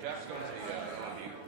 Jeff's going to the review.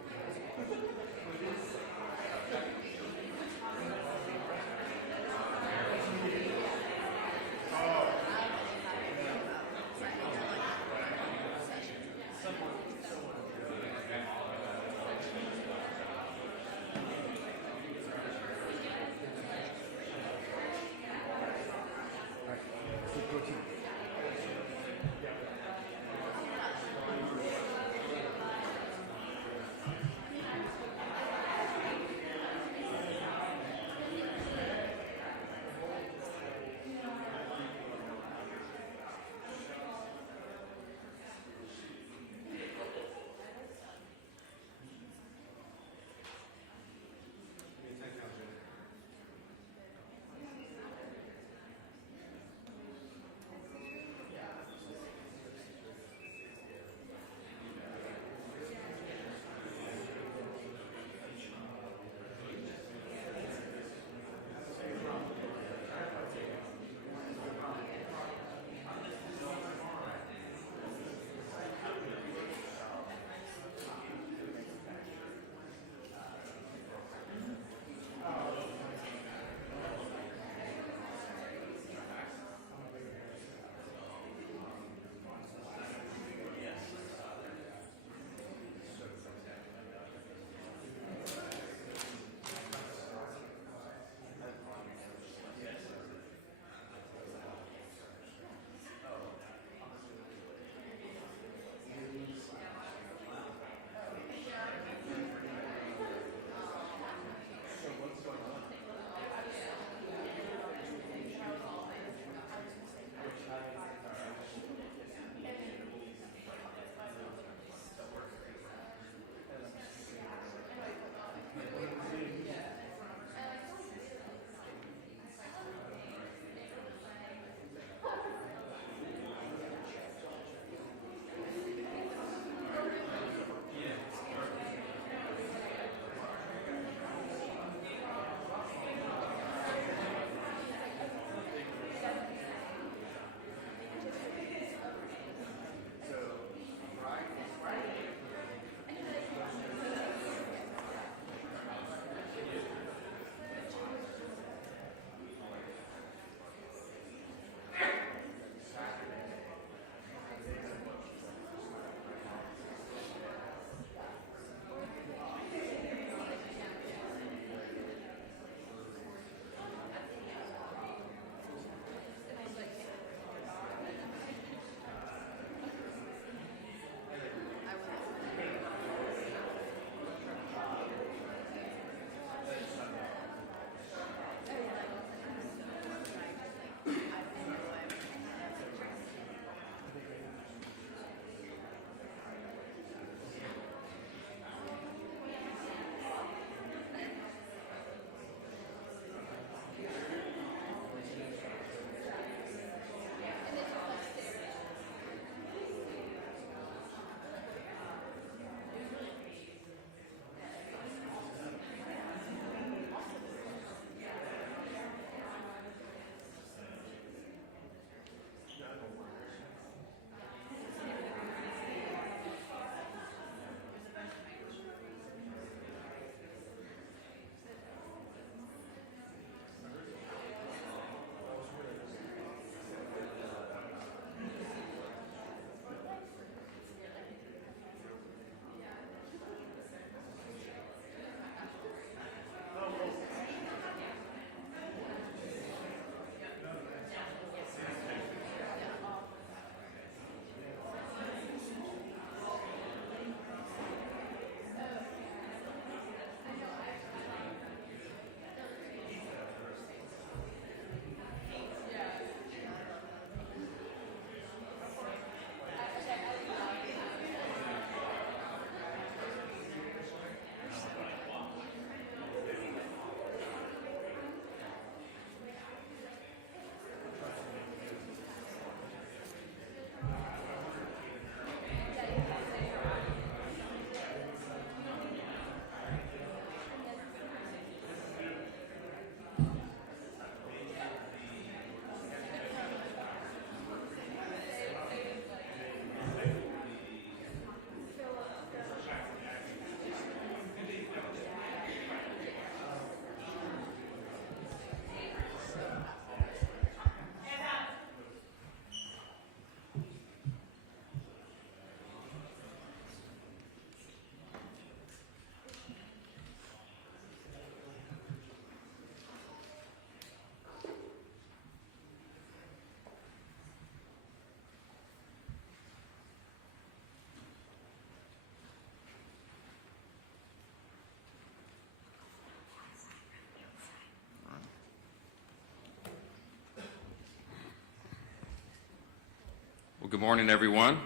Well, good morning, everyone.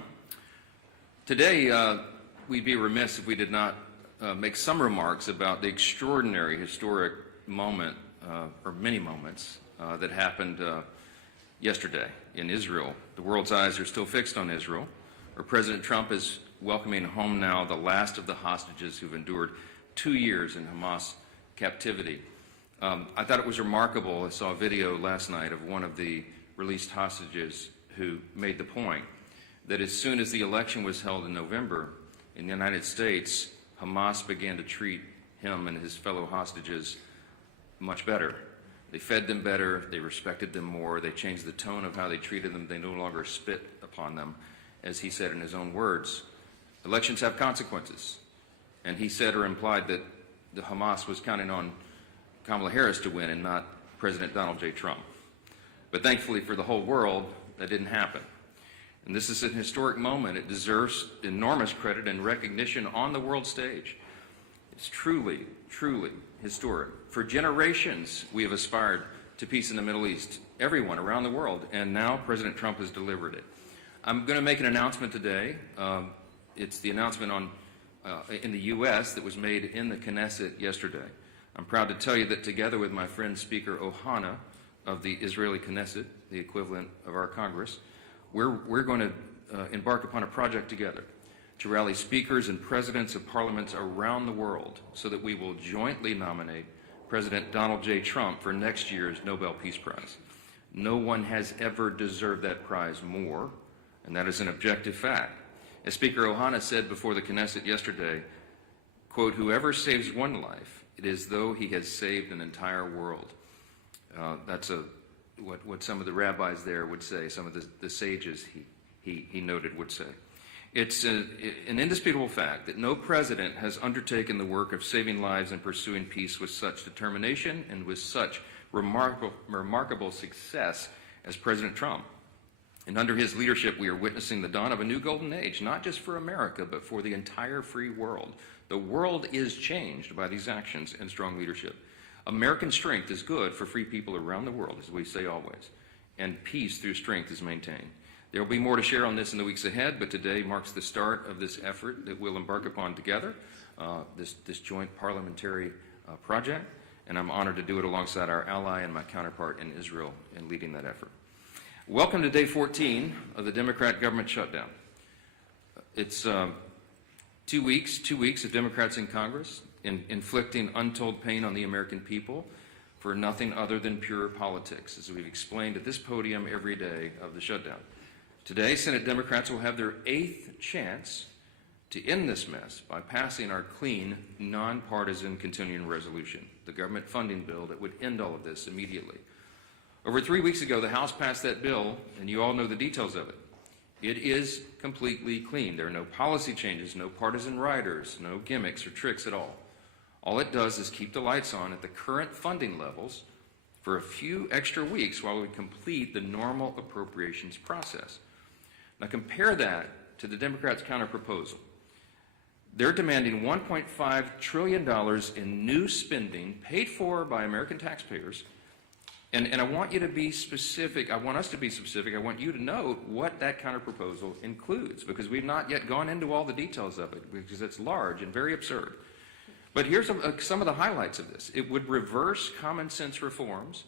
Today, we'd be remiss if we did not make some remarks about the extraordinary historic moment, or many moments, that happened yesterday in Israel. The world's eyes are still fixed on Israel, where President Trump is welcoming home now the last of the hostages who've endured 2 years in Hamas captivity. I thought it was remarkable. I saw a video last night of one of the released hostages who made the point that as soon as the election was held in November in the United States, Hamas began to treat him and his fellow hostages much better. They fed them better, they respected them more, they changed the tone of how they treated them, they no longer spit upon them, as he said in his own words. Elections have consequences. And he said or implied that the Hamas was counting on Kamala Harris to win and not President Donald J. Trump. But thankfully for the whole world, that didn't happen. And this is an historic moment. It deserves enormous credit and recognition on the world stage. It's truly, truly historic. For generations, we have aspired to peace in the Middle East, everyone around the world, and now President Trump has delivered it. I'm going to make an announcement today. It's the announcement in the U.S. that was made in the Knesset yesterday. I'm proud to tell you that together with my friend Speaker Ohana of the Israeli Knesset, the equivalent of our Congress, we're going to embark upon a project together to rally speakers and presidents of parliaments around the world so that we will jointly nominate President Donald J. Trump for next year's Nobel Peace Prize. No one has ever deserved that prize more, and that is an objective fact. As Speaker Ohana said before the Knesset yesterday, quote, "Whoever saves one life, it is as though he has saved an entire world." That's what some of the rabbis there would say, some of the sages he noted would say. It's an indisputable fact that no president has undertaken the work of saving lives and pursuing peace with such determination and with such remarkable success as President Trump. And under his leadership, we are witnessing the dawn of a new golden age, not just for America, but for the entire free world. The world is changed by these actions and strong leadership. American strength is good for free people around the world, as we say always, and peace through strength is maintained. There will be more to share on this in the weeks ahead, but today marks the start of this effort that we'll embark upon together, this joint parliamentary project, and I'm honored to do it alongside our ally and my counterpart in Israel in leading that effort. Welcome to day 14 of the Democrat government shutdown. It's 2 weeks of Democrats in Congress inflicting untold pain on the American people for nothing other than pure politics, as we've explained at this podium every day of the shutdown. Today, Senate Democrats will have their 8th chance to end this mess by passing our clean, nonpartisan continuing resolution, the government funding bill that would end all of this immediately. Over 3 weeks ago, the House passed that bill, and you all know the details of it. It is completely clean. There are no policy changes, no partisan riders, no gimmicks or tricks at all. All it does is keep the lights on at the current funding levels for a few extra weeks while we complete the normal appropriations process. Now compare that to the Democrats' counterproposal. They're demanding $1.5 trillion in new spending paid for by American taxpayers. And I want you to be specific. I want us to be specific. I want you to know what that counterproposal includes, because we've not yet gone into all the details of it, because it's large and very absurd. But here's some of the highlights of this. It would reverse common sense reforms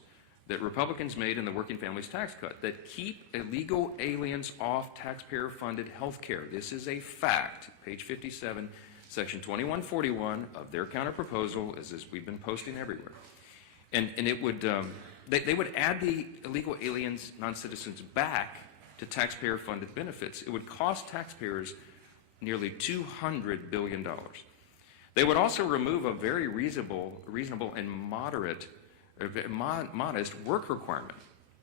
that Republicans made in the Working Families Tax Cut that keep illegal aliens off taxpayer-funded health care. This is a fact. Page 57, section 2141 of their counterproposal, as we've been posting everywhere. And it would, they would add the illegal aliens, non-citizens, back to taxpayer-funded benefits. It would cost taxpayers nearly $200 billion. They would also remove a very reasonable and modest work requirement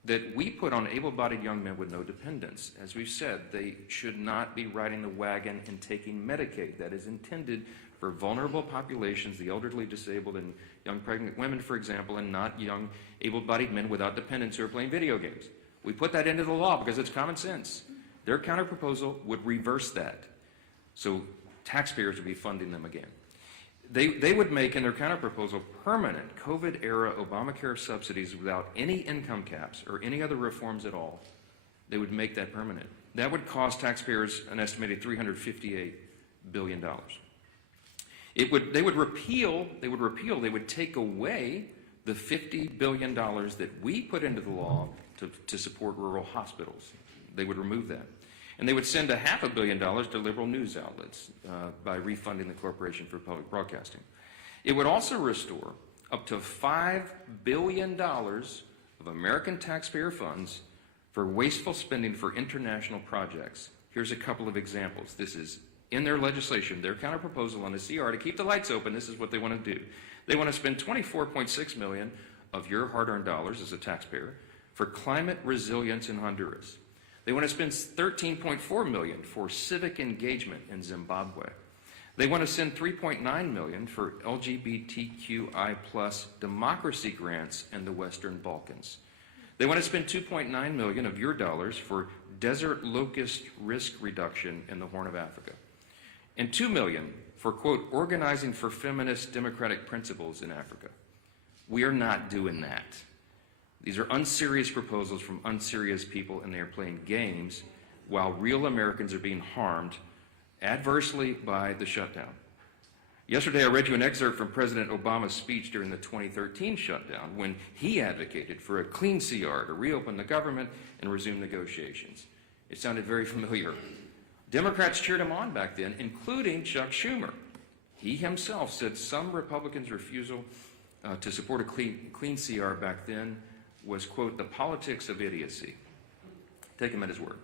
that we put on able-bodied young men with no dependents. As we've said, they should not be riding the wagon and taking Medicaid. That is intended for vulnerable populations, the elderly, disabled, and young pregnant women, for example, and not young able-bodied men without dependents who are playing video games. We put that into the law because it's common sense. Their counterproposal would reverse that. So taxpayers would be funding them again. They would make in their counterproposal permanent COVID-era Obamacare subsidies without any income caps or any other reforms at all. They would make that permanent. That would cost taxpayers an estimated $358 billion. They would take away the $50 billion that we put into the law to support rural hospitals. They would remove that. And they would send $500 million to liberal news outlets by refunding the Corporation for Public Broadcasting. It would also restore up to $5 billion of American taxpayer funds for wasteful spending for international projects. Here's a couple of examples. This is in their legislation, their counterproposal on the CR to keep the lights open. This is what they want to do. They want to spend $24.6 million of your hard-earned dollars as a taxpayer for climate resilience in Honduras. They want to spend $13.4 million for civic engagement in Zimbabwe. They want to send $3.9 million for LGBTQI+ democracy grants in the Western Balkans. They want to spend $2.9 million of your dollars for desert locust risk reduction in the Horn of Africa. And $2 million for, quote, organizing for feminist democratic principles in Africa. We are not doing that. These are unserious proposals from unserious people, and they are playing games while real Americans are being harmed adversely by the shutdown. Yesterday, I read you an excerpt from President Obama's speech during the 2013 shutdown when he advocated for a clean CR to reopen the government and resume negotiations. It sounded very familiar. Democrats cheered him on back then, including Chuck Schumer. He himself said some Republicans' refusal to support a clean CR back then was, quote, the politics of idiocy. Take him at his word.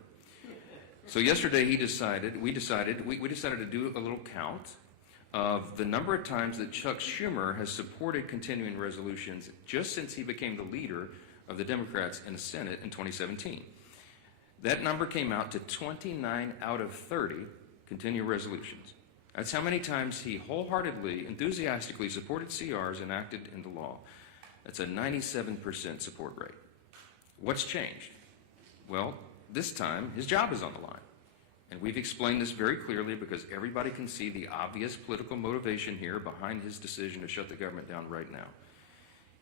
So yesterday we decided to do a little count of the number of times that Chuck Schumer has supported continuing resolutions just since he became the leader of the Democrats in the Senate in 2017. That number came out to 29 out of 30 continuing resolutions. That's how many times he wholeheartedly, enthusiastically supported CRs enacted into law. That's a 97% support rate. What's changed? Well, this time his job is on the line. And we've explained this very clearly because everybody can see the obvious political motivation here behind his decision to shut the government down right now.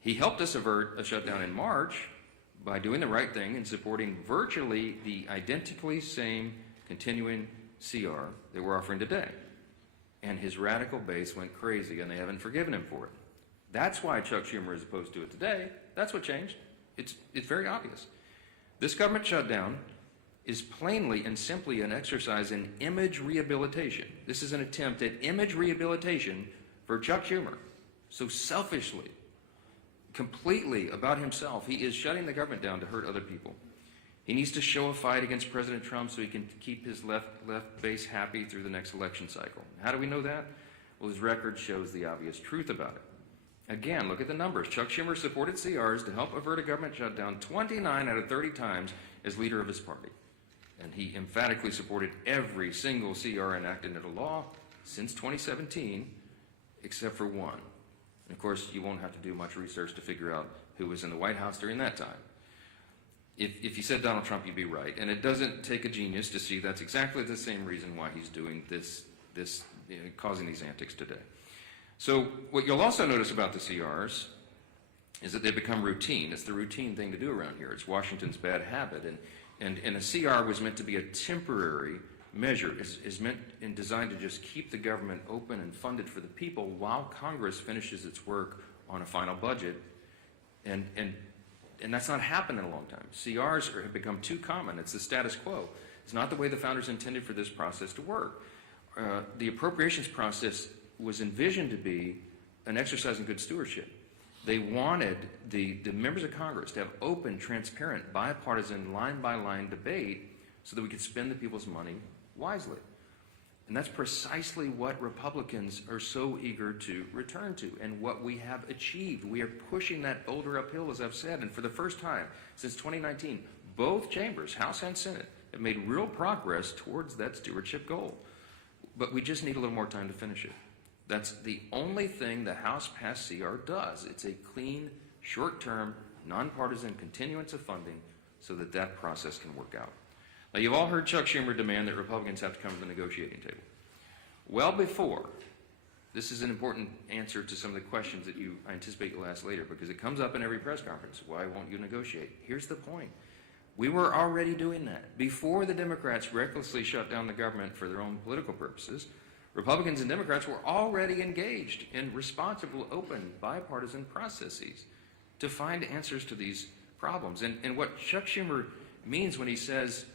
He helped us avert a shutdown in March by doing the right thing and supporting virtually the identically same continuing CR that we're offering today. And his radical base went crazy, and they haven't forgiven him for it. That's why Chuck Schumer is opposed to it today. That's what changed. It's very obvious. This government shutdown is plainly and simply an exercise in image rehabilitation. This is an attempt at image rehabilitation for Chuck Schumer. So selfishly, completely about himself, he is shutting the government down to hurt other people. He needs to show a fight against President Trump so he can keep his left base happy through the next election cycle. How do we know that? Well, his record shows the obvious truth about it. Again, look at the numbers. Chuck Schumer supported CRs to help avert a government shutdown 29 out of 30 times as leader of his party. And he emphatically supported every single CR enacted into law since 2017, except for one. And of course, you won't have to do much research to figure out who was in the White House during that time. If you said Donald Trump, you'd be right. And it doesn't take a genius to see that's exactly the same reason why he's doing this causing these antics today. So what you'll also notice about the CRs is that they become routine. It's the routine thing to do around here. It's Washington's bad habit. And a CR was meant to be a temporary measure. Is meant and designed to just keep the government open and funded for the people while Congress finishes its work on a final budget. And that's not happened in a long time. CRs have become too common. It's the status quo. It's not the way the founders intended for this process to work. The appropriations process was envisioned to be an exercise in good stewardship. They wanted the members of Congress to have open, transparent, bipartisan, line-by-line debate so that we could spend the people's money wisely. And that's precisely what Republicans are so eager to return to and what we have achieved. We are pushing that boulder uphill, as I've said, and for the first time since 2019, both chambers, House and Senate, have made real progress towards that stewardship goal. But we just need a little more time to finish it. That's the only thing the House passed CR does. It's a clean, short-term, nonpartisan continuance of funding so that that process can work out. Now, you've all heard Chuck Schumer demand that Republicans have to come to the negotiating table. Well before, this is an important answer to some of the questions that I anticipate you'll ask later because it comes up in every press conference. Why won't you negotiate? Here's the point. We were already doing that. Before the Democrats recklessly shut down the government for their own political purposes, Republicans and Democrats were already engaged in responsible, open, bipartisan processes to find answers to these problems. And what Chuck Schumer means when he says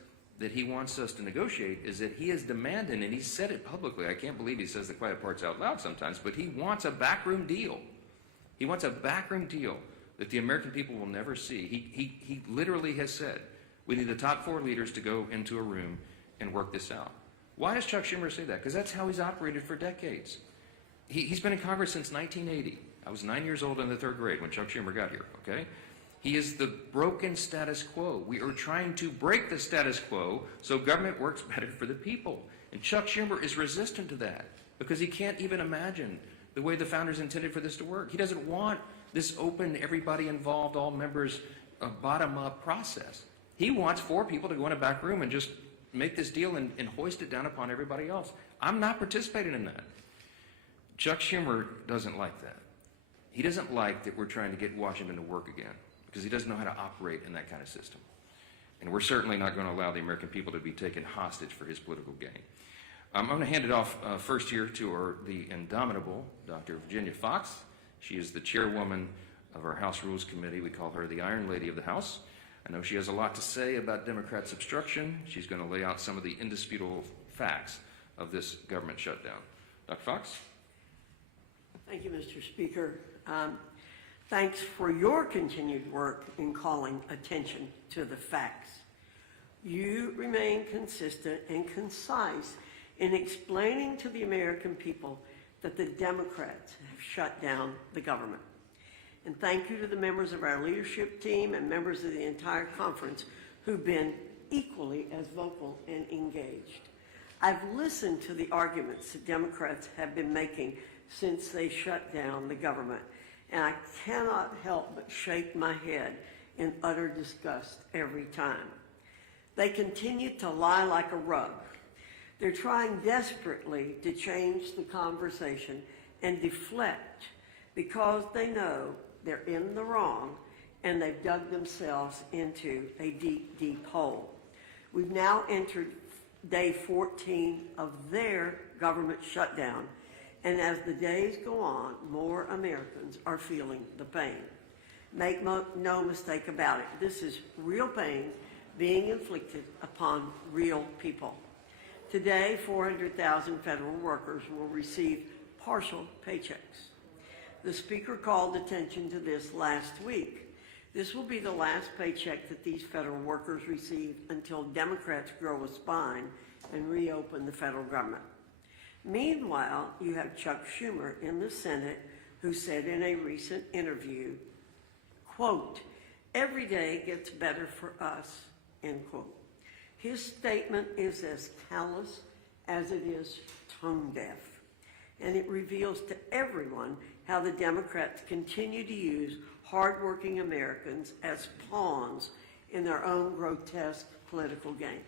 that he wants us to negotiate is that he is demanding, and he said it publicly, I can't believe he says the quiet parts out loud sometimes, but he wants a backroom deal. He wants a backroom deal that the American people will never see. He literally has said, we need the top 4 leaders to go into a room and work this out. Why does Chuck Schumer say that? Because that's how he's operated for decades. He's been in Congress since 1980. I was 9 years old in the 3rd grade when Chuck Schumer got here, okay? He is the broken status quo. We are trying to break the status quo so government works better for the people. And Chuck Schumer is resistant to that because he can't even imagine the way the founders intended for this to work. He doesn't want this open, everybody involved, all members, bottom-up process. He wants 4 people to go in a back room and just make this deal and hoist it down upon everybody else. I'm not participating in that. Chuck Schumer doesn't like that. He doesn't like that we're trying to get Washington to work again because he doesn't know how to operate in that kind of system. And we're certainly not going to allow the American people to be taken hostage for his political gain. I'm going to hand it off first here to the indomitable Dr. Virginia Fox. She is the chairwoman of our House Rules Committee. We call her the Iron Lady of the House. I know she has a lot to say about Democrats' obstruction. She's going to lay out some of the indisputable facts of this government shutdown. Dr. Fox? Thank you, Mr. Speaker. Thanks for your continued work in calling attention to the facts. You remain consistent and concise in explaining to the American people that the Democrats have shut down the government. And thank you to the members of our leadership team and members of the entire conference who've been equally as vocal and engaged. I've listened to the arguments that Democrats have been making since they shut down the government, and I cannot help but shake my head in utter disgust every time. They continue to lie like a rug. They're trying desperately to change the conversation and deflect because they know they're in the wrong and they've dug themselves into a deep, deep hole. We've now entered day 14 of their government shutdown, and as the days go on, more Americans are feeling the pain. Make no mistake about it, this is real pain being inflicted upon real people. Today, 400,000 federal workers will receive partial paychecks. The Speaker called attention to this last week. This will be the last paycheck that these federal workers receive until Democrats grow a spine and reopen the federal government. Meanwhile, you have Chuck Schumer in the Senate who said in a recent interview, quote, "Every day gets better for us," end quote. His statement is as callous as it is tone deaf, and it reveals to everyone how the Democrats continue to use hardworking Americans as pawns in their own grotesque political game.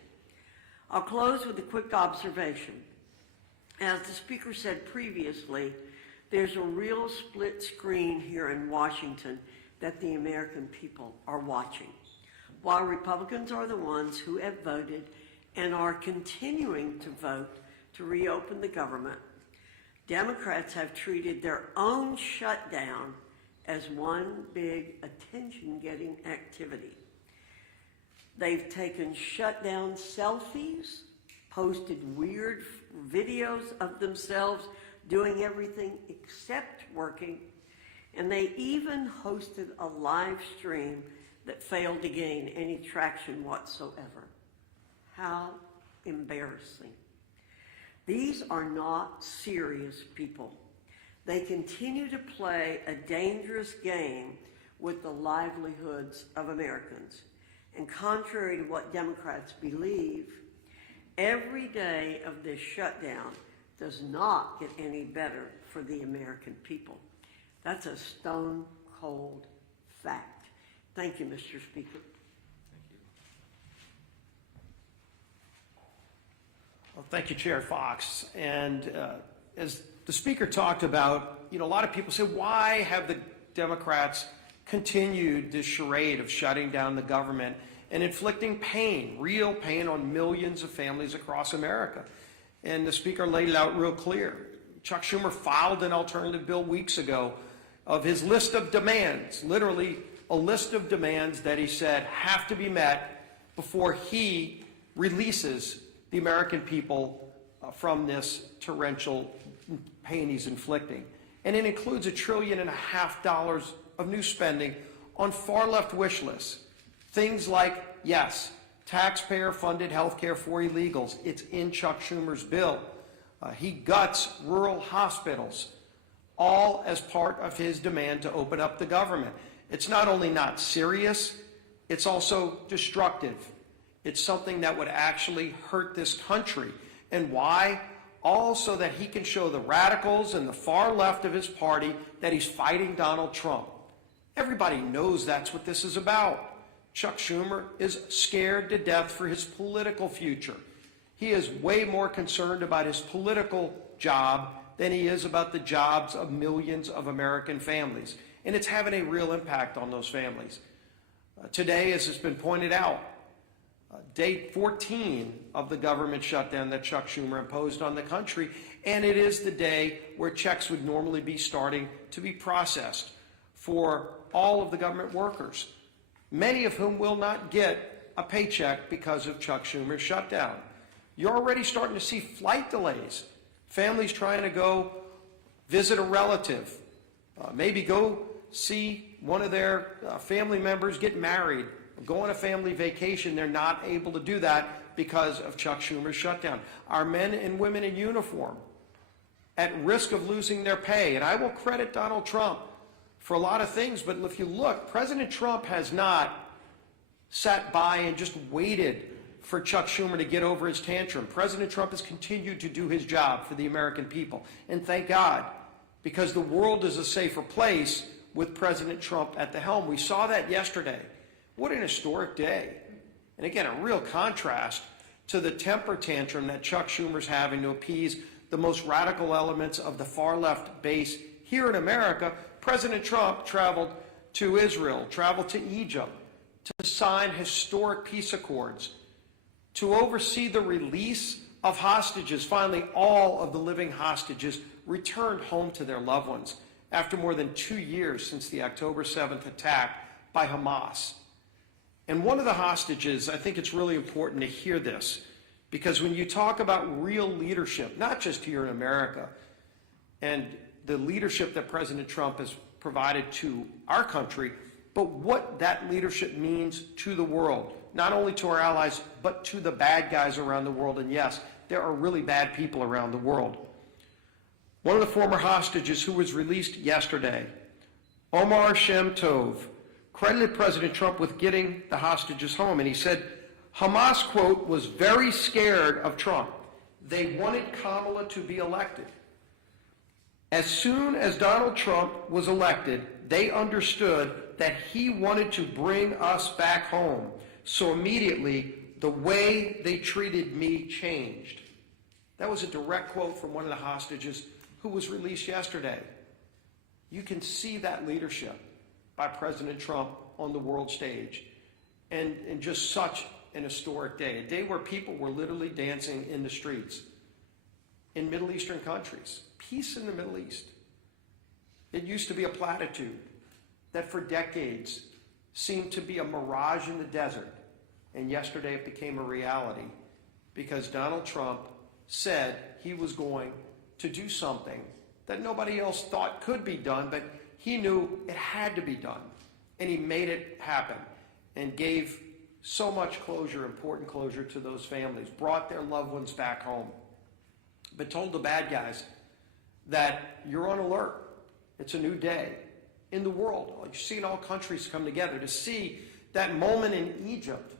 I'll close with a quick observation. As the Speaker said previously, there's a real split screen here in Washington that the American people are watching. While Republicans are the ones who have voted and are continuing to vote to reopen the government, Democrats have treated their own shutdown as one big attention-getting activity. They've taken shutdown selfies, posted weird videos of themselves doing everything except working, and they even hosted a live stream that failed to gain any traction whatsoever. How embarrassing. These are not serious people. They continue to play a dangerous game with the livelihoods of Americans. And contrary to what Democrats believe, every day of this shutdown does not get any better for the American people. That's a stone cold fact. Thank you, Mr. Speaker. Well, thank you, Chair Fox. And as the Speaker talked about, a lot of people say, why have the Democrats continued this charade of shutting down the government and inflicting pain, real pain, on millions of families across America. And the Speaker laid it out real clear. Chuck Schumer filed an alternative bill weeks ago of his list of demands, literally a list of demands that he said have to be met before he releases the American people from this torrential pain he's inflicting. And it includes $1.5 trillion of new spending on far-left wish lists. Things like, yes, taxpayer-funded health care for illegals. It's in Chuck Schumer's bill. He guts rural hospitals, all as part of his demand to open up the government. It's not only not serious, it's also destructive. It's something that would actually hurt this country. And why? All so that he can show the radicals and the far left of his party that he's fighting Donald Trump. Everybody knows that's what this is about. Chuck Schumer is scared to death for his political future. He is way more concerned about his political job than he is about the jobs of millions of American families. And it's having a real impact on those families. Today, as has been pointed out, day 14 of the government shutdown that Chuck Schumer imposed on the country, and it is the day where checks would normally be starting to be processed for all of the government workers, many of whom will not get a paycheck because of Chuck Schumer's shutdown. You're already starting to see flight delays, families trying to go visit a relative, maybe go see one of their family members get married, go on a family vacation. They're not able to do that because of Chuck Schumer's shutdown. Our men and women in uniform at risk of losing their pay. And I will credit Donald Trump for a lot of things, but if you look, President Trump has not sat by and just waited for Chuck Schumer to get over his tantrum. President Trump has continued to do his job for the American people. And thank God, because the world is a safer place with President Trump at the helm. We saw that yesterday. What an historic day. And again, a real contrast to the temper tantrum that Chuck Schumer's having to appease the most radical elements of the far left base here in America. President Trump traveled to Israel, traveled to Egypt to sign historic peace accords, to oversee the release of hostages. Finally, all of the living hostages returned home to their loved ones after more than 2 years since the October 7th attack by Hamas. And one of the hostages, I think it's really important to hear this, because when you talk about real leadership, not just here in America, and the leadership that President Trump has provided to our country, but what that leadership means to the world, not only to our allies, but to the bad guys around the world. And yes, there are really bad people around the world. One of the former hostages who was released yesterday, Omar Shem Tov, credited President Trump with getting the hostages home. And he said, Hamas, quote, was very scared of Trump. They wanted Kamala to be elected. As soon as Donald Trump was elected, they understood that he wanted to bring us back home. So immediately, the way they treated me changed. That was a direct quote from one of the hostages who was released yesterday. You can see that leadership by President Trump on the world stage. And just such an historic day, a day where people were literally dancing in the streets in Middle Eastern countries. Peace in the Middle East. It used to be a platitude that for decades seemed to be a mirage in the desert. And yesterday it became a reality because Donald Trump said he was going to do something that nobody else thought could be done, but he knew it had to be done. And he made it happen and gave so much closure, important closure to those families, brought their loved ones back home, but told the bad guys that you're on alert. It's a new day in the world. You're seeing all countries come together to see that moment in Egypt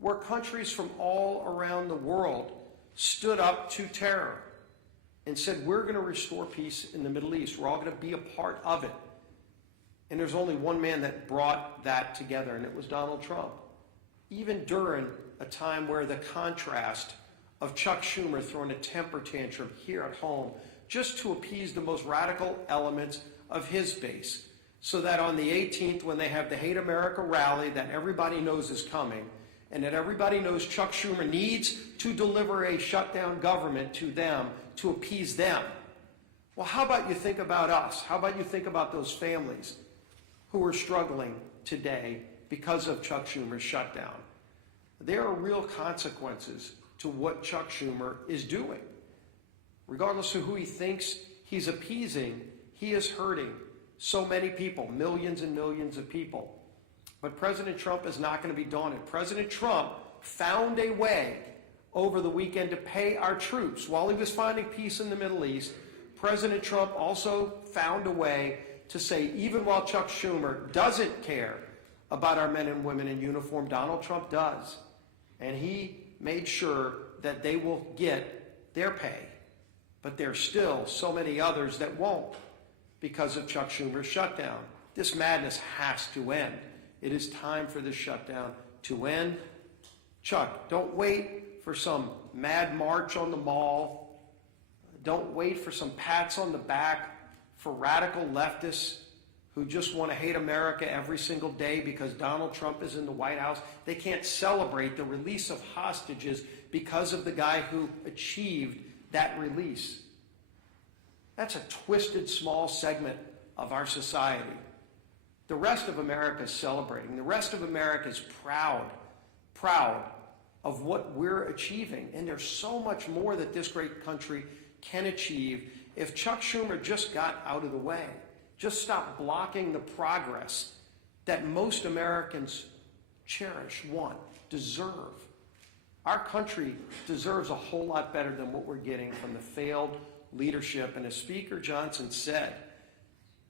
where countries from all around the world stood up to terror and said, we're going to restore peace in the Middle East. We're all going to be a part of it. And there's only one man that brought that together, and it was Donald Trump. Even during a time where the contrast of Chuck Schumer throwing a temper tantrum here at home just to appease the most radical elements of his base, so that on the 18th, when they have the Hate America rally that everybody knows is coming, and that everybody knows Chuck Schumer needs to deliver a shutdown government to them to appease them. Well, how about you think about us? How about you think about those families who are struggling today because of Chuck Schumer's shutdown? There are real consequences to what Chuck Schumer is doing. Regardless of who he thinks he's appeasing, he is hurting so many people, millions and millions of people. But President Trump is not going to be daunted. President Trump found a way over the weekend to pay our troops. While he was finding peace in the Middle East, President Trump also found a way to say, even while Chuck Schumer doesn't care about our men and women in uniform, Donald Trump does. And he made sure that they will get their pay. But there's still so many others that won't because of Chuck Schumer's shutdown. This madness has to end. It is time for this shutdown to end. Chuck, don't wait for some mad march on the mall. Don't wait for some pats on the back for radical leftists who just want to hate America every single day because Donald Trump is in the White House. They can't celebrate the release of hostages because of the guy who achieved that release. That's a twisted small segment of our society. The rest of America is celebrating. The rest of America is proud of what we're achieving. And there's so much more that this great country can achieve if Chuck Schumer just got out of the way, just stopped blocking the progress that most Americans cherish, want, deserve. Our country deserves a whole lot better than what we're getting from the failed leadership. And as Speaker Johnson said,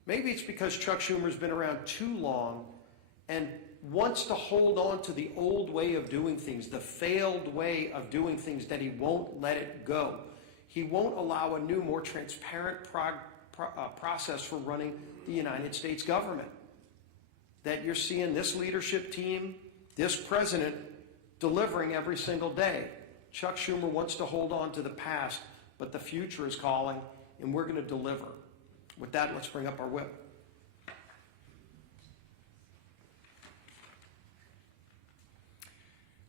maybe it's because Chuck Schumer's been around too long and wants to hold on to the old way of doing things, the failed way of doing things, that he won't let it go. He won't allow a new, more transparent process for running the United States government. That you're seeing this leadership team, this president, delivering every single day. Chuck Schumer wants to hold on to the past, but the future is calling, and we're going to deliver. With that, let's bring up our whip.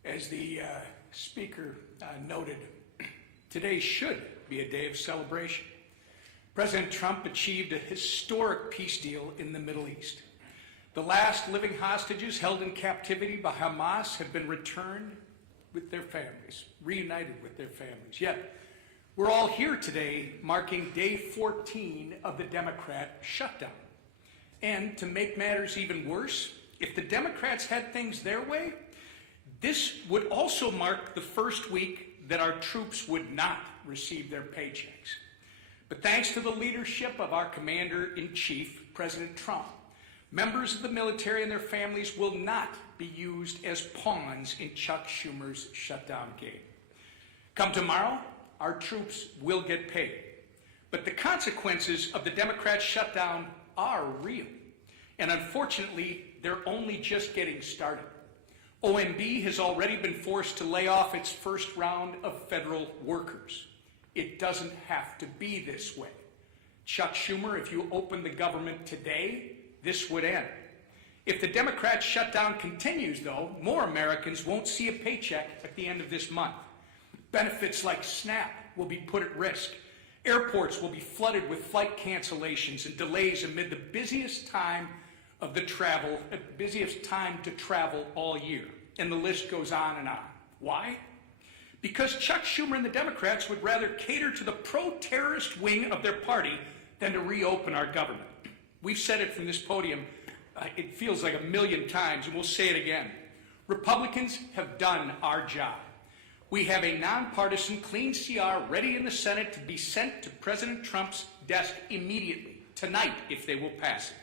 As the speaker noted, today should be a day of celebration. President Trump achieved a historic peace deal in the Middle East. The last living hostages held in captivity by Hamas have been returned with their families, reunited with their families. Yet, we're all here today marking day 14 of the Democrat shutdown. And to make matters even worse, if the Democrats had things their way, this would also mark the first week that our troops would not receive their paychecks. But thanks to the leadership of our Commander-in-Chief, President Trump, members of the military and their families will not be used as pawns in Chuck Schumer's shutdown game. Come tomorrow, our troops will get paid. But the consequences of the Democrat shutdown are real. And unfortunately, they're only just getting started. OMB has already been forced to lay off its first round of federal workers. It doesn't have to be this way. Chuck Schumer, if you open the government today, this would end. If the Democrat shutdown continues, though, more Americans won't see a paycheck at the end of this month. Benefits like SNAP will be put at risk. Airports will be flooded with flight cancellations and delays amid the busiest time to travel all year. And the list goes on and on. Why? Because Chuck Schumer and the Democrats would rather cater to the pro-terrorist wing of their party than to reopen our government. We've said it from this podium, it feels like 1,000,000 times, and we'll say it again. Republicans have done our job. We have a nonpartisan clean CR ready in the Senate to be sent to President Trump's desk immediately, tonight, if they will pass it.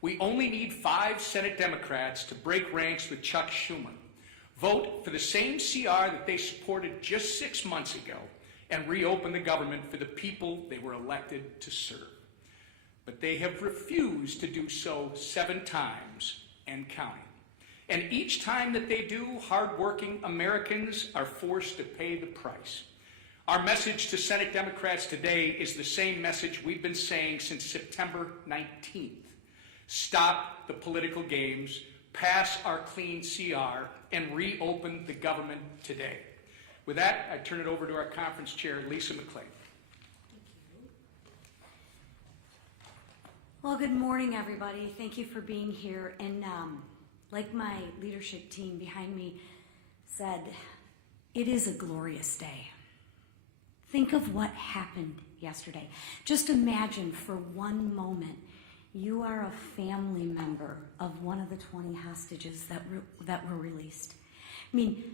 We only need 5 Senate Democrats to break ranks with Chuck Schumer, vote for the same CR that they supported just 6 months ago, and reopen the government for the people they were elected to serve. But they have refused to do so 7 times and counting. And each time that they do, hardworking Americans are forced to pay the price. Our message to Senate Democrats today is the same message we've been saying since September 19th. Stop the political games, pass our clean CR, and reopen the government today. With that, I turn it over to our conference chair, Lisa McClain. Well, good morning, everybody. Thank you for being here. And like my leadership team behind me said, it is a glorious day. Think of what happened yesterday. Just imagine for one moment you are a family member of one of the 20 hostages that were released. I mean,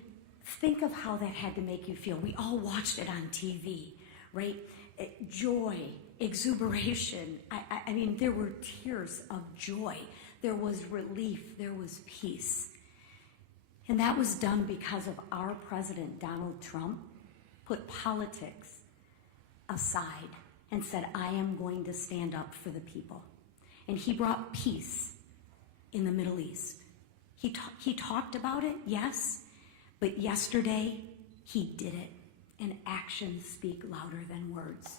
think of how that had to make you feel. We all watched it on TV, right? Joy, exuberation. I mean, there were tears of joy. There was relief. There was peace. And that was done because of our president, Donald Trump, put politics aside and said, I am going to stand up for the people. And he brought peace in the Middle East. He talked about it, yes, but yesterday he did it. And actions speak louder than words.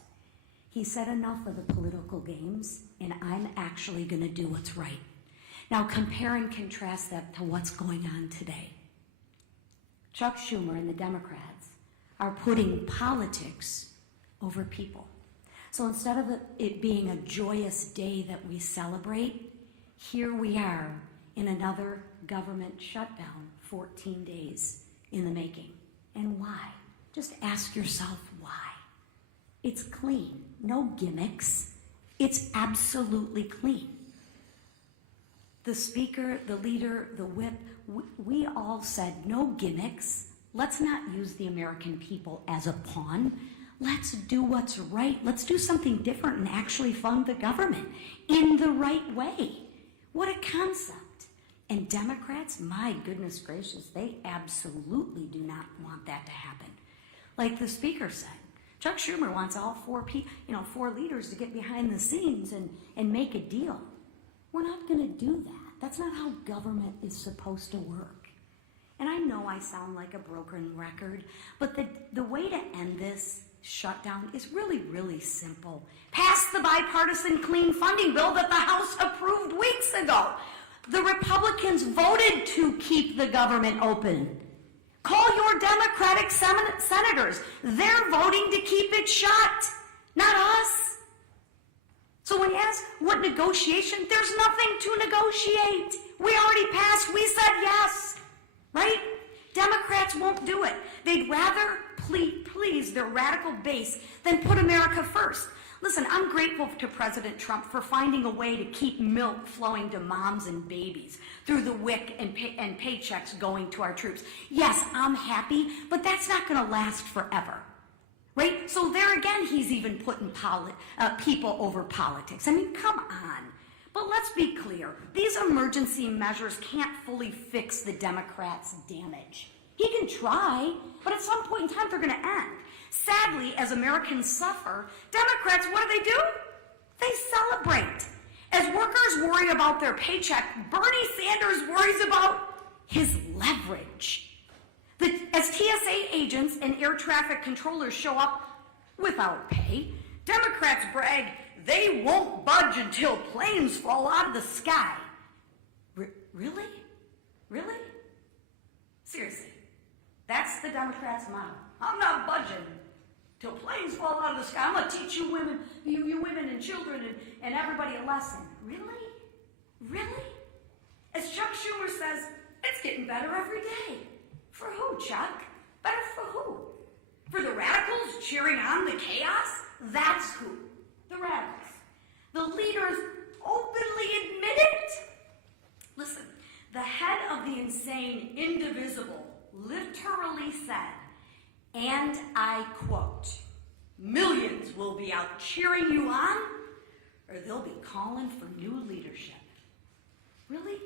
He said enough of the political games, and I'm actually going to do what's right. Now compare and contrast that to what's going on today. Chuck Schumer and the Democrats are putting politics over people. So instead of it being a joyous day that we celebrate, here we are in another government shutdown, 14 days in the making. And why? Just ask yourself why. It's clean, no gimmicks. It's absolutely clean. The speaker, the leader, the whip, we all said no gimmicks. Let's not use the American people as a pawn. Let's do what's right. Let's do something different and actually fund the government in the right way. What a concept. And Democrats, my goodness gracious, they absolutely do not want that to happen. Like the speaker said, Chuck Schumer wants all four leaders to get behind the scenes and make a deal. We're not going to do that. That's not how government is supposed to work. And I know I sound like a broken record, but the way to end this shutdown is really, really simple. Pass the bipartisan clean funding bill that the House approved weeks ago. The Republicans voted to keep the government open. Call your Democratic senators. They're voting to keep it shut, not us. So when you ask what negotiation, there's nothing to negotiate. We already passed. We said yes, right? Democrats won't do it. They'd rather please their radical base than put America first. Listen, I'm grateful to President Trump for finding a way to keep milk flowing to moms and babies through the WIC and paychecks going to our troops. Yes, I'm happy, but that's not going to last forever, right? So there again, he's even putting people over politics. I mean, come on. But let's be clear. These emergency measures can't fully fix the Democrats' damage. He can try, but at some point in time, they're going to end. Sadly, as Americans suffer, Democrats, what do? They celebrate. As workers worry about their paycheck, Bernie Sanders worries about his leverage. As TSA agents and air traffic controllers show up without pay, Democrats brag they won't budge until planes fall out of the sky. Really? Really? Seriously. That's the Democrats' motto. I'm not budging till planes fall out of the sky. I'm going to teach you women, you women and children and everybody a lesson. Really? Really? As Chuck Schumer says, it's getting better every day. For who, Chuck? Better for who? For the radicals cheering on the chaos? That's who. The radicals. The leaders openly admit it. Listen, the head of the insane indivisible literally said, and I quote, "Millions will be out cheering you on, or they'll be calling for new leadership." Really?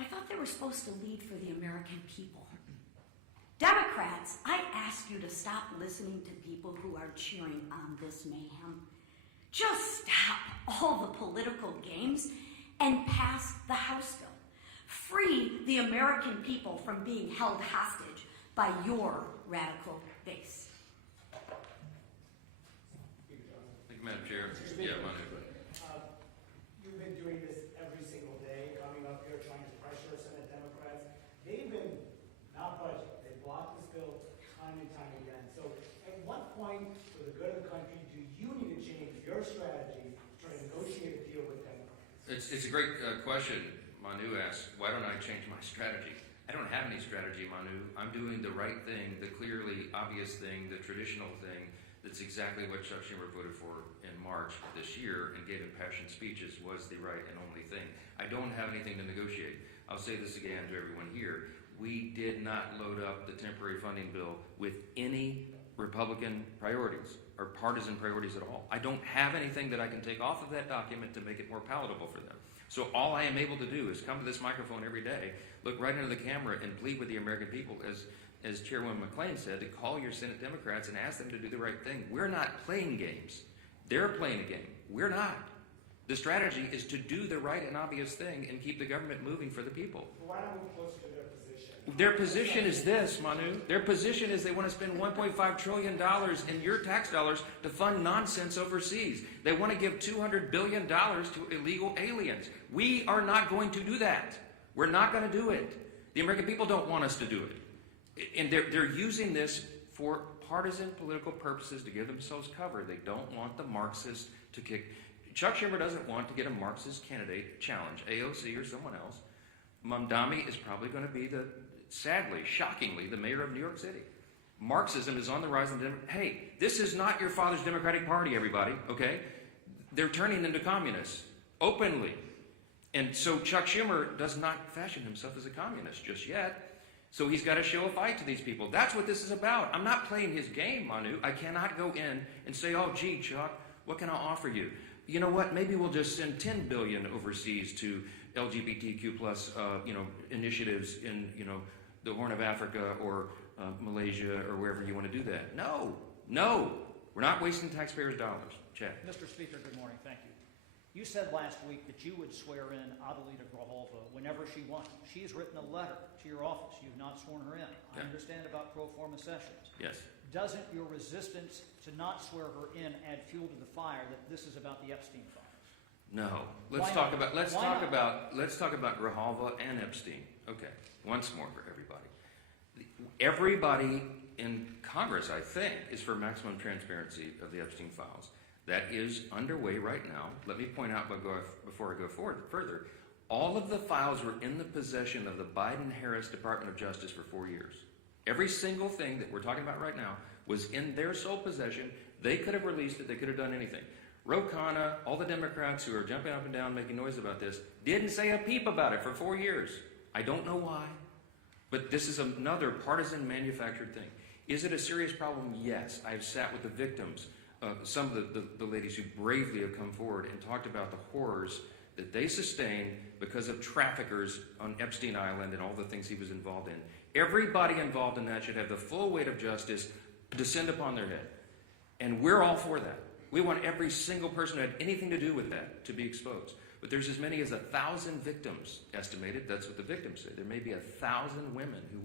I thought they were supposed to lead for the American people. Democrats, I ask you to stop listening to people who are cheering on this mayhem. Just stop all the political games and pass the House bill. Free the American people from being held hostage by your radical base. Thank you, Madam Chair. Yeah, Manu. You've been doing this every single day, coming up here trying to pressure It's a great question. Manu asks, why don't I change my strategy? I don't have any strategy, Manu. I'm doing the right thing, the clearly obvious thing, the traditional thing. That's exactly what Chuck Schumer voted for in March of this year and gave impassioned speeches was the right and only thing. I don't have anything to negotiate. I'll say this again to everyone here. We did not load up the temporary funding bill with any Republican priorities or partisan priorities at all. I don't have anything that I can take off of that document to make it more palatable for them. So all I am able to do is come to this microphone every day, look right into the camera, and plead with the American people, as Chairwoman McClain said, to call your Senate Democrats and ask them to do the right thing. We're not playing games. They're playing a game. We're not. The strategy is to do the right and obvious thing and keep the government moving for the people. Why don't we closer to their position? Their position is this, Manu. Their position is they want to spend $1.5 trillion in your tax dollars to fund nonsense overseas. They want to give $200 billion to illegal aliens. We are not going to do that. We're not going to do it. The American people don't want us to do it. And they're using this for partisan political purposes to give themselves cover. They don't want the Marxists to kick. Chuck Schumer doesn't want to get a Marxist candidate challenge, AOC or someone else. Mamdani is probably going to be sadly, shockingly, the mayor of New York City. Marxism is on the rise. Hey, this is not your father's Democratic Party, everybody, okay? They're turning into communists, openly. And so Chuck Schumer does not fashion himself as a communist just yet. So he's got to show a fight to these people. That's what this is about. I'm not playing his game, Manu. I cannot go in and say, oh, gee, Chuck, what can I offer you? You know what? Maybe we'll just send $10 billion overseas to LGBTQ plus, initiatives in, the Horn of Africa or Malaysia or wherever you want to do that. No, we're not wasting taxpayers' dollars. Chad. Mr. Speaker, good morning. Thank you. You said last week that you would swear in Adelita Grijalva whenever she wanted. She's written a letter to your office. You've not sworn her in. I understand about pro forma sessions. Yes. Doesn't your resistance to not swear her in add fuel to the fire that this is about the Epstein files? No. Let's talk about Grijalva and Epstein. Okay. Once more for everybody. Everybody in Congress, I think, is for maximum transparency of the Epstein files. That is underway right now. Let me point out before I go further, all of the files were in the possession of the Biden-Harris Department of Justice for 4 years. Every single thing that we're talking about right now was in their sole possession. They could have released it. They could have done anything. Ro Khanna, all the Democrats who are jumping up and down making noise about this, didn't say a peep about it for 4 years. I don't know why, but this is another partisan manufactured thing. Is it a serious problem? Yes. I've sat with the victims. Some of the ladies who bravely have come forward and talked about the horrors that they sustained because of traffickers on Epstein Island and all the things he was involved in. Everybody involved in that should have the full weight of justice descend upon their head. And we're all for that. We want every single person who had anything to do with that to be exposed. But there's as many as 1,000 victims estimated. That's what the victims say. There may be 1,000 women who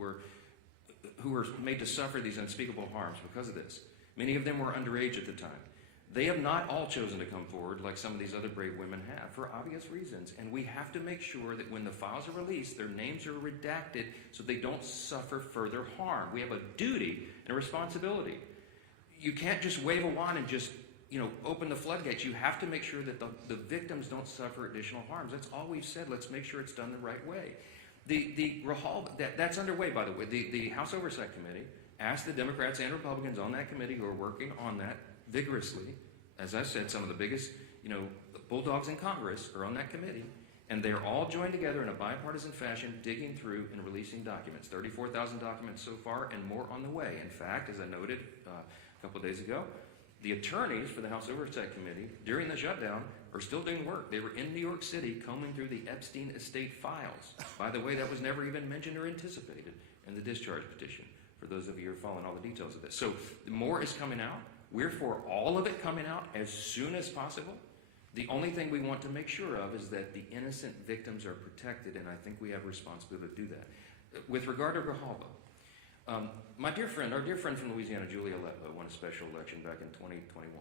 were made to suffer these unspeakable harms because of this. Many of them were underage at the time. They have not all chosen to come forward like some of these other brave women have for obvious reasons. And we have to make sure that when the files are released, their names are redacted so they don't suffer further harm. We have a duty and a responsibility. You can't just wave a wand and just, open the floodgates. You have to make sure that the victims don't suffer additional harms. That's all we've said. Let's make sure it's done the right way. That's underway, by the way. The House Oversight Committee asked the Democrats and Republicans on that committee who are working on that vigorously. As I said, some of the biggest, bulldogs in Congress are on that committee, and they're all joined together in a bipartisan fashion, digging through and releasing documents. 34,000 documents so far, and more on the way. In fact, as I noted a couple of days ago, the attorneys for the House Oversight Committee during the shutdown are still doing work. They were in New York City combing through the Epstein estate files. By the way, that was never even mentioned or anticipated in the discharge petition, for those of you who are following all the details of this. So more is coming out. We're for all of it coming out as soon as possible. The only thing we want to make sure of is that the innocent victims are protected, and I think we have a responsibility to do that. With regard to Grijalva, our dear friend from Louisiana, Julia Letba, won a special election back in 2021.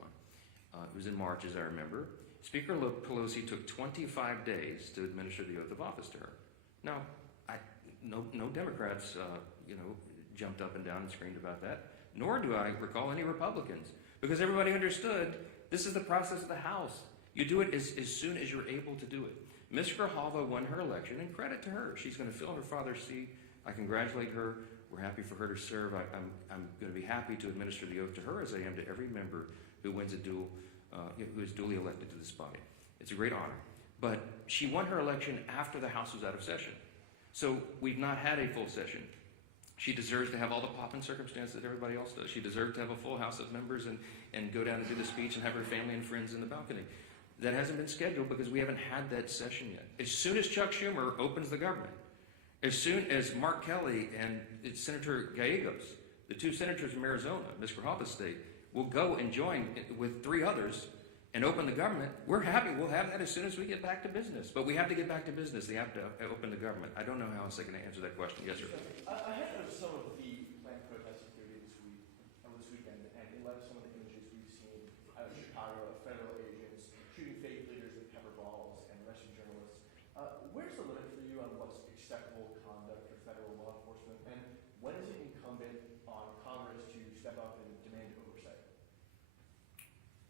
It was in March, as I remember. Speaker Pelosi took 25 days to administer the oath of office to her. Now, no Democrats, jumped up and down and screamed about that, nor do I recall any Republicans, because everybody understood this is the process of the House. You do it as soon as you're able to do it. Ms. Grijalva won her election, and credit to her. She's going to fill her father's seat. I congratulate her. We're happy for her to serve. I'm going to be happy to administer the oath to her as I am to every member who wins a dual, who is duly elected to this body. It's a great honor. But she won her election after the House was out of session. So we've not had a full session. She deserves to have all the pomp and circumstance that everybody else does. She deserves to have a full House of members and go down and do the speech and have her family and friends in the balcony. That hasn't been scheduled because we haven't had that session yet. As soon as Chuck Schumer opens the government, as soon as Mark Kelly and Senator Gallegos, the two senators from Arizona, Ms. Grijalva's state, will go and join with 3 others and open the government, we're happy. We'll have that as soon as we get back to business. But we have to get back to business. They have to open the government. I don't know how else I can answer that question. Yes, sir. Ahead of some of the planned protests activity this weekend, and in light of some of the images we've seen out of Chicago, of federal agents shooting fake leaders with pepper balls and arresting journalists, where's the limit for you on what's acceptable conduct for federal law enforcement, and when is it incumbent on Congress to step up and demand oversight?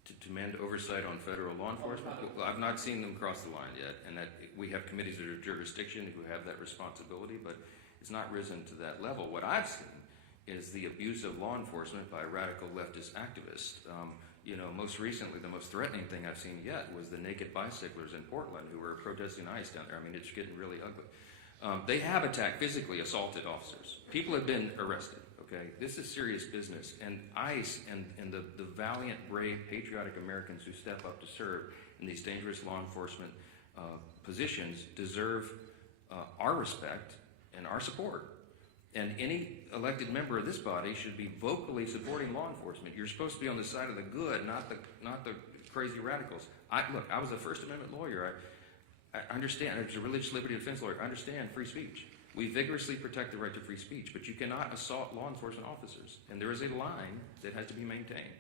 To demand oversight on federal law enforcement? Well, I've not seen them cross the line yet, and that we have committees of jurisdiction who have that responsibility, but it's not risen to that level. What I've seen is the abuse of law enforcement by radical leftist activists. Most recently, the most threatening thing I've seen yet was the naked bicyclers in Portland who were protesting ICE down there. I mean, it's getting really ugly. They have attacked, physically assaulted officers. People have been arrested. Okay, this is serious business, and ICE and the valiant, brave, patriotic Americans who step up to serve in these dangerous law enforcement positions deserve our respect and our support. And any elected member of this body should be vocally supporting law enforcement. You're supposed to be on the side of the good, not the crazy radicals. I was a First Amendment lawyer. I understand. I was a religious liberty defense lawyer. I understand free speech. We vigorously protect the right to free speech, but you cannot assault law enforcement officers. And there is a line that has to be maintained.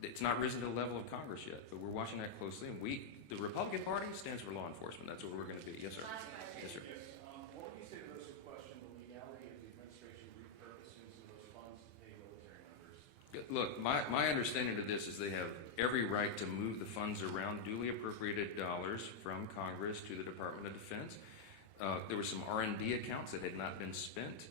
It's not risen to the level of Congress yet, but we're watching that closely. And the Republican Party stands for law enforcement. That's what we're going to be. Yes, sir. Yes, sir. Yes. What would you say to those who question the legality of the administration repurposing some of those funds to pay military members? Look, my understanding of this is they have every right to move the funds around duly appropriated dollars from Congress to the Department of Defense. There were some R&D accounts that had not been spent,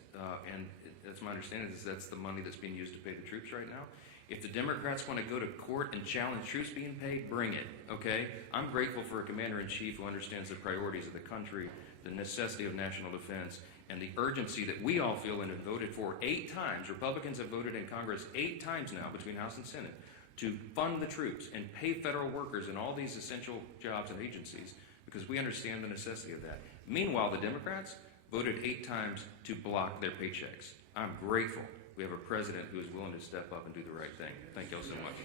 and that's my understanding is that's the money that's being used to pay the troops right now. If the Democrats want to go to court and challenge troops being paid, bring it, okay? I'm grateful for a commander-in-chief who understands the priorities of the country, the necessity of national defense, and the urgency that we all feel and have voted for 8 times. Republicans have voted in Congress 8 times now between House and Senate to fund the troops and pay federal workers in all these essential jobs and agencies because we understand the necessity of that. Meanwhile, the Democrats voted 8 times to block their paychecks. I'm grateful we have a president who is willing to step up and do the right thing. Thank you all so much.